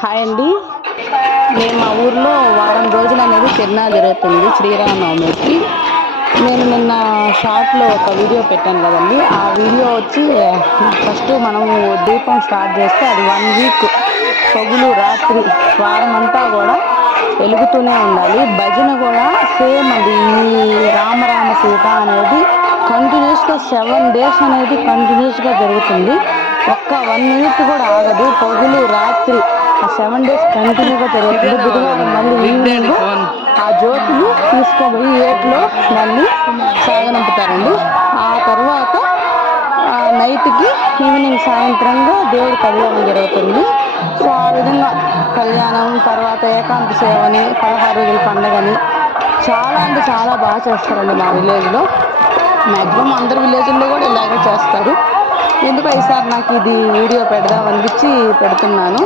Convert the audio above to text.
Hi అండి. నేను మా ఊర్లో వారం రోజులు అనేది తిరునాళ్ళ జరుగుతుంది శ్రీరామనవమికి. నేను నిన్న షార్ట్లో ఒక వీడియో పెట్టాను కదండి. ఆ వీడియో వచ్చి ఫస్ట్ మనము దీపం స్టార్ట్ చేస్తే అది 1 వీక్ పగులు రాత్రి వారం అంతా కూడా వెలుగుతూనే ఉండాలి. భజన కూడా సేమ్ అండి. ఈ రామరామ సీత అనేది కంటిన్యూస్గా 7 days అనేది కంటిన్యూస్గా జరుగుతుంది. ఒక్క 1 minute కూడా ఆగదు. పగులు రాత్రి ఆ 7 days కంటిన్యూగా జరుగుతుంది. బుధవారం మళ్ళీ ఈవినింగ్ ఆ జ్యోతిని తీసుకోబోయి ఏట్లో దాన్ని సాగనంపుతారండి. ఆ తర్వాత నైట్కి ఈవినింగ్ సాయంత్రంగా దేవుడి కళ్యాణం జరుగుతుంది. సో ఆ విధంగా కళ్యాణం తర్వాత ఏకాంత సేవని 16 రోజుల పండగని చాలా అంటే చాలా బాగా చేస్తారండి మా విలేజ్లో. మ్యాక్సిమం అందరు విలేజ్ల్లో కూడా ఇలాగే చేస్తారు. ఎందుకో ఈసారి నాకు ఇది వీడియో పెడదామనిపించి పెడుతున్నాను.